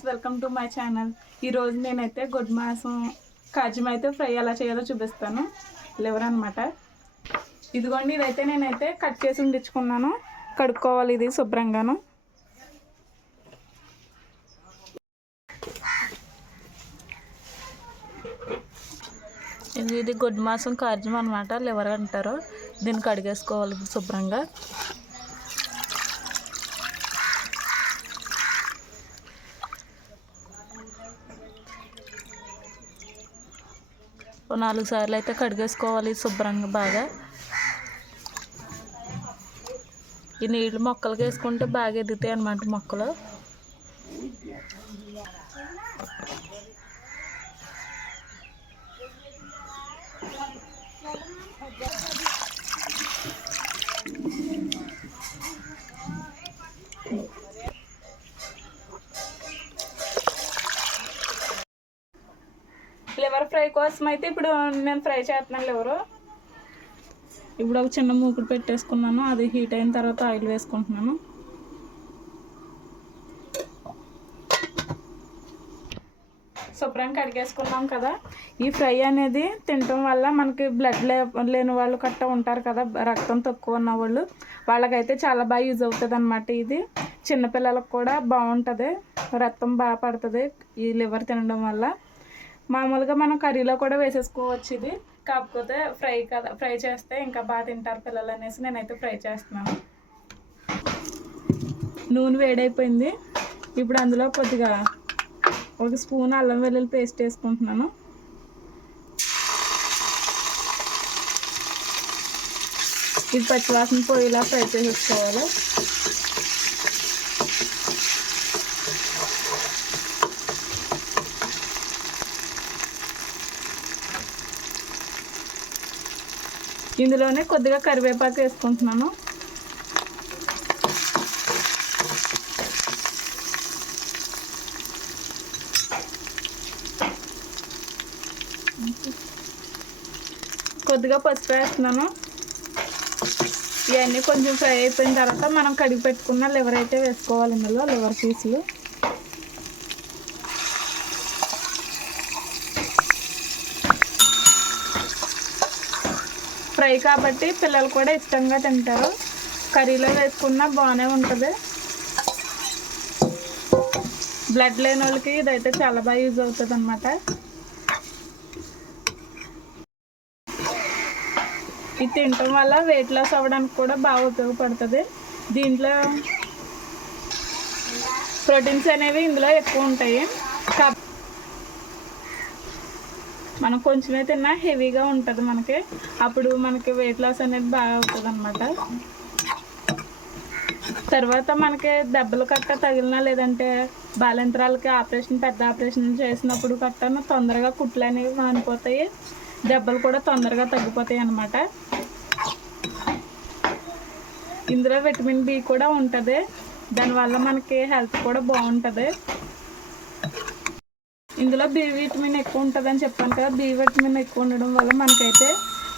Friends welcome to my channel. ఈరోజు నేనైతే good మాసం అయితే ఫ్రై ఎలా చేయాలో చూపిస్తాను. లివర్ అనమాట ఇదిగోండి ఇదైతే నేనైతే కట్ చేసి ఉండించుకున్నాను కడుక్కోవాలి ఇది శుభ్రంగాను. ఇది ఇది గొడ్డు మాసం కార్జం అనమాట లివర్ అంటారు దీన్ని కడిగేసుకోవాలి శుభ్రంగా. నాలుగు సార్లు అయితే కడిగేసుకోవాలి శుభ్రంగా బాగా. ఈ నీళ్ళు మొక్కలకి వేసుకుంటే బాగా ఎదుగుతాయి అన్నమాట మొక్కలు లివర్ ఫ్రై కోసం అయితే ఇప్పుడు నేను ఫ్రై చేస్తున్నాను లివరు ఇప్పుడు ఒక చిన్న మూకుడు పెట్టేసుకున్నాను అది హీట్ అయిన తర్వాత ఆయిల్ వేసుకుంటున్నాను. శుభ్రంగా కడిగేసుకున్నాం కదా. ఈ ఫ్రై అనేది తినటం వల్ల మనకి బ్లడ్ లేని వాళ్ళు కట్ట ఉంటారు కదా రక్తం తక్కువ ఉన్న వాళ్ళు. వాళ్ళకైతే చాలా బాగా యూజ్ అవుతుంది అనమాట ఇది. చిన్నపిల్లలకు కూడా బాగుంటుంది. రక్తం బాగా పడుతుంది ఈ లివర్ తినడం వల్ల. మామూలుగా మనం కర్రీలో కూడా వేసేసుకోవచ్చు ఇది. కాకపోతే ఫ్రై కదా ఫ్రై చేస్తే ఇంకా బాగా తింటారు పిల్లలు అనేసి నేనైతే ఫ్రై చేస్తున్నాను. నూనె వేడైపోయింది. ఇప్పుడు అందులో కొద్దిగా ఒక స్పూన్ అల్లం వెల్లుల్లి పేస్ట్ వేసుకుంటున్నాను. ఇది పచ్చివాసన పోయేలా ఫ్రై చేసేసుకోవాలి. ఇందులోనే కొద్దిగా కరివేపాకు వేసుకుంటున్నాను. కొద్దిగా పసుపు వేస్తున్నాను. ఇవన్నీ కొంచెం ఫ్రై అయిపోయిన తర్వాత మనం కడిగి పెట్టుకున్న లివర్ అయితే వేసుకోవాలి ఇందులో లివర్ పీసులు. ఫ్రై కాబట్టి పిల్లలు కూడా ఇష్టంగా తింటారు. కర్రీలో వేసుకున్నా బాగానే ఉంటుంది. బ్లడ్ లేని వాళ్ళకి ఇదైతే చాలా బాగా యూజ్ అవుతుంది అనమాట ఇది తినటం వల్ల వెయిట్ లాస్ అవ్వడానికి కూడా బాగా ఉపయోగపడుతుంది. దీంట్లో ప్రోటీన్స్ అనేవి ఇందులో ఎక్కువ ఉంటాయి. కా- మనం కొంచెమే తిన్నా హెవీగా ఉంటుంది మనకి. అప్పుడు మనకి వెయిట్ లాస్ అనేది బాగా అవుతుంది అనమాట తర్వాత మనకి దెబ్బలు కట్ట తగిలినా లేదంటే బాలంత్రాలకి ఆపరేషన్ పెద్ద ఆపరేషన్ చేసినప్పుడు కట్టను తొందరగా కుట్లు అనేవి మానిపోతాయి. దెబ్బలు కూడా తొందరగా తగ్గిపోతాయి అన్నమాట. ఇందులో విటమిన్ బి కూడా ఉంటుంది. దానివల్ల మనకి హెల్త్ కూడా బాగుంటుంది. ఇందులో బి విటమిన్ ఎక్కువ ఉంటుందని చెప్పాను కదా బి విటమిన్ ఎక్కువ ఉండడం వల్ల మనకైతే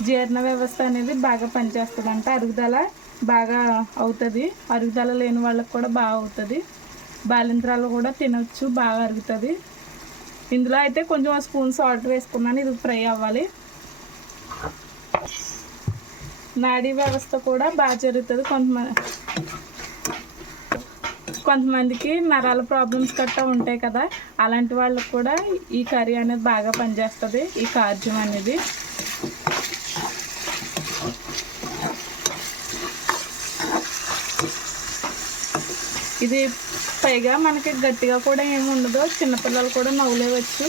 జీర్ణ వ్యవస్థ అనేది బాగా పనిచేస్తుంది అంటే అరుగుదల బాగా అవుతుంది. అరుగుదల లేని వాళ్ళకి కూడా బాగా అవుతుంది. బాలింత్రాలు కూడా తినొచ్చు బాగా అరుగుతుంది. ఇందులో అయితే కొంచెం స్పూన్ సాల్ట్ వేసుకున్నాను ఇది ఫ్రై అవ్వాలి. నాడీ వ్యవస్థ కూడా బాగా జరుగుతుంది. కొంతమంది కొంతమందికి నరాల ప్రాబ్లమ్స్ గట్టా ఉంటాయి కదా. అలాంటి వాళ్ళకి కూడా ఈ కర్రీ అనేది బాగా పనిచేస్తుంది ఈ కార్జ్యం అనేది. ఇది పైగా మనకి గట్టిగా కూడా ఏమి ఉండదు. చిన్నపిల్లలు కూడా నవ్వులేవచ్చు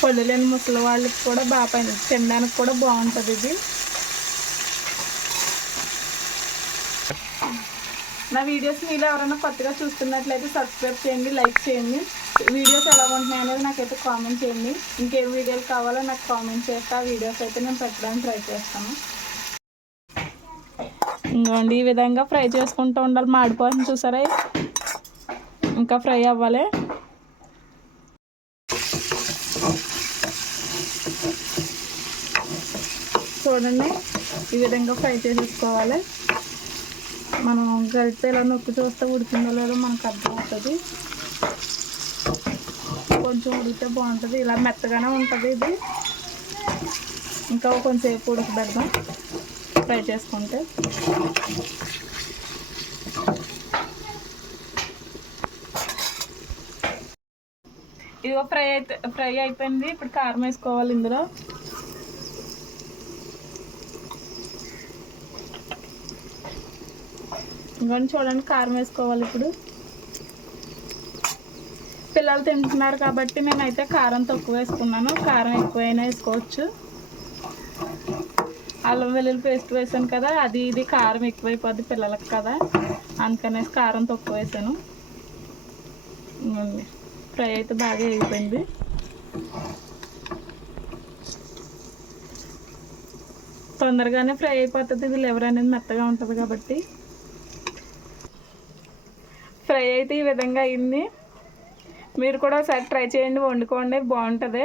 పళ్ళు లేని ముసలి వాళ్ళకి కూడా బాగా పని తినడానికి కూడా బాగుంటుంది ఇది. నా వీడియోస్ మీరు ఎవరైనా కొత్తగా చూస్తున్నట్లయితే సబ్స్క్రైబ్ చేయండి లైక్ చేయండి. వీడియోస్ ఎలా ఉంటున్నాయి అనేది నాకైతే కామెంట్ చేయండి. ఇంకేం వీడియోలు కావాలో నాకు కామెంట్ చేస్తే ఆ వీడియోస్ అయితే నేను పెట్టడానికి ట్రై చేస్తాను. ఇంకోండి ఈ విధంగా ఫ్రై చేసుకుంటూ ఉండాలి. మాడిపోతుంది చూసారా? ఇంకా ఫ్రై అవ్వాలి. చూడండి ఈ విధంగా ఫ్రై చేసేసుకోవాలి. మనం గరిటె ఎలా నొక్కి చూస్తే ఉడికిందో లేదో మనకు అర్థమవుతుంది. కొంచెం ఉడికితే బాగుంటుంది. ఇలా మెత్తగానే ఉంటుంది ఇది. ఇంకా కొంచెంసేపు ఉడకబెడదాం. ఫ్రై చేసుకుంటే. ఇదిగో ఫ్రై అయితే ఫ్రై అయిపోయింది. ఇప్పుడు కారం వేసుకోవాలి ఇందులో. ఇంకొని చూడండి కారం వేసుకోవాలి ఇప్పుడు. పిల్లలు తింటున్నారు కాబట్టి నేనైతే కారం తక్కువ వేసుకున్నాను. కారం ఎక్కువైనా వేసుకోవచ్చు. అల్లం వెల్లుల్లి పేస్ట్ వేసాను కదా అది ఇది కారం ఎక్కువైపోద్ది పిల్లలకు కదా. అందుకనేసి కారం తక్కువ వేసాను. ఫ్రై అయితే బాగా అయిపోయింది. తొందరగానే ఫ్రై అయిపోతుంది. ఇది లివర్ అనేది మెత్తగా ఉంటుంది కాబట్టి. ఫ్రై అయితే ఈ విధంగా అయింది. మీరు కూడా ఒకసారి ట్రై చేయండి వండుకోండి బాగుంటుంది.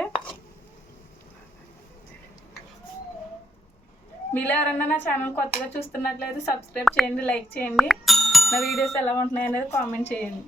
మీలో ఎవరన్నా నా ఛానల్ కొత్తగా చూస్తున్నట్లయితే సబ్స్క్రైబ్ చేయండి లైక్ చేయండి. నా వీడియోస్ ఎలా ఉంటున్నాయి అనేది కామెంట్ చేయండి.